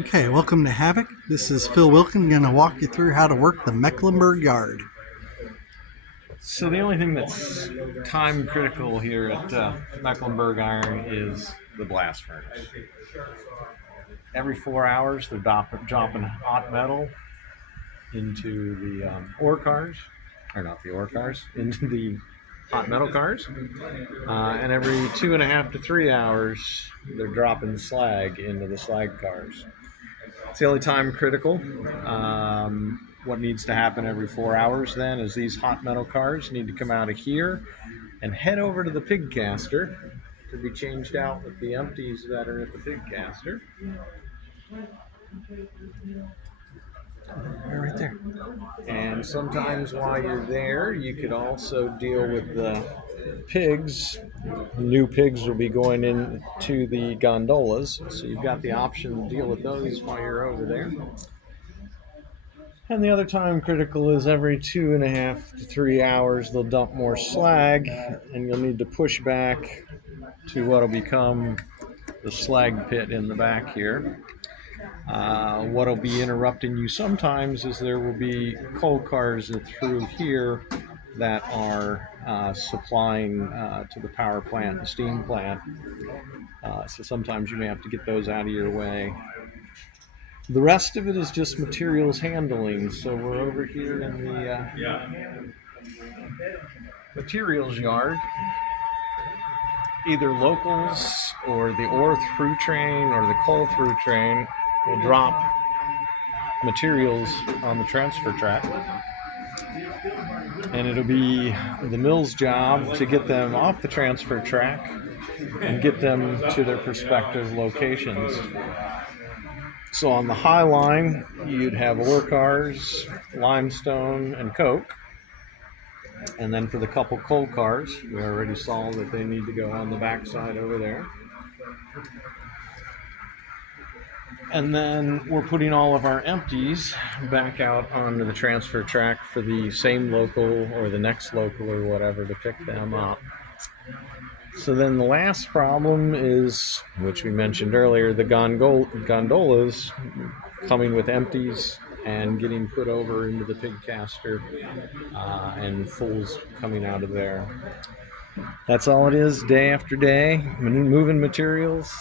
Okay, welcome to HAVOC. This is Phil Wilkin, going to walk you through how to work the Mecklenborg yard. So the only thing that's time critical here at Mecklenburg Iron is the blast furnace. Every 4 hours, they're dropping hot metal into the ore cars, or not the ore cars, into the hot metal cars. And every 2.5 to 3 hours, they're dropping slag into the slag cars. It's the only time critical. What needs to happen every 4 hours then is these hot metal cars need to come out of here and head over to the pig caster to be changed out with the empties that are at the pig caster. Right there. And sometimes while you're there, you could also deal with the pigs. New pigs will be going into the gondolas, so you've got the option to deal with those while you're over there. And the other time critical is every 2.5 to 3 hours they'll dump more slag, and you'll need to push back to what will become the slag pit in the back here. What will be interrupting you sometimes is there will be coal cars through here that are supplying to the power plant, the steam plant. So sometimes you may have to get those out of your way. The rest of it is just materials handling. So we're over here in the materials yard. Either locals or the ore through train or the coal through train will drop materials on the transfer track. And it'll be the mill's job to get them off the transfer track and get them to their prospective locations. So on the high line, you'd have ore cars, limestone, and coke. And then for the couple coal cars, we already saw that they need to go on the backside over there. And then we're putting all of our empties back out onto the transfer track for the same local or the next local or whatever to pick them up. So then the last problem is, which we mentioned earlier, the gondolas coming with empties and getting put over into the pig caster and fulls coming out of there. That's all it is, day after day, moving materials,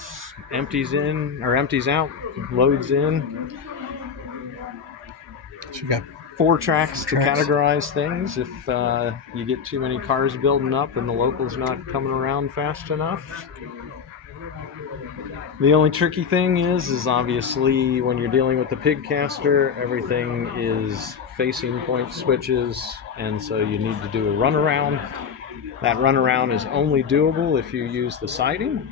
empties in or empties out, loads in. So you got 4 tracks to categorize things if you get too many cars building up and the local's not coming around fast enough. The only tricky thing is obviously when you're dealing with the pig caster, everything is facing point switches, and so you need to do a runaround. That runaround is only doable if you use the siding.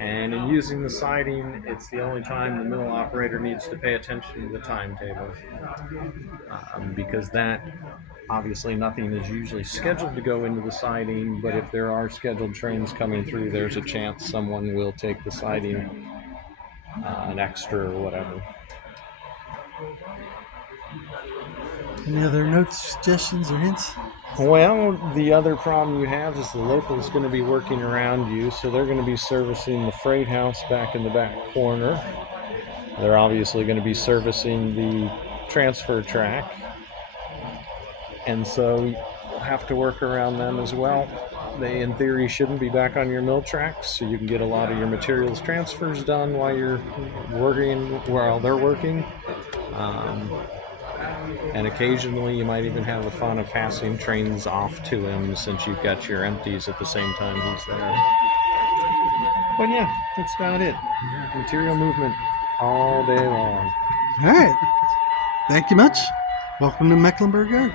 And in using the siding, it's the only time the mill operator needs to pay attention to the timetable. Because that, obviously nothing is usually scheduled to go into the siding, but if there are scheduled trains coming through, there's a chance someone will take the siding an extra or whatever. Any other notes, suggestions, or hints? Well, the other problem you have is the local's going to be working around you, so they're going to be servicing the freight house back in the back corner. They're obviously going to be servicing the transfer track, and so you'll have to work around them as well. They, in theory, shouldn't be back on your mill tracks, so you can get a lot of your materials transfers done while you're working, while they're working. And occasionally you might even have the fun of passing trains off to him since you've got your empties at the same time he's there. But yeah, that's about it. Material movement all day long. All right. Thank you much. Welcome to Mecklenburg Yard.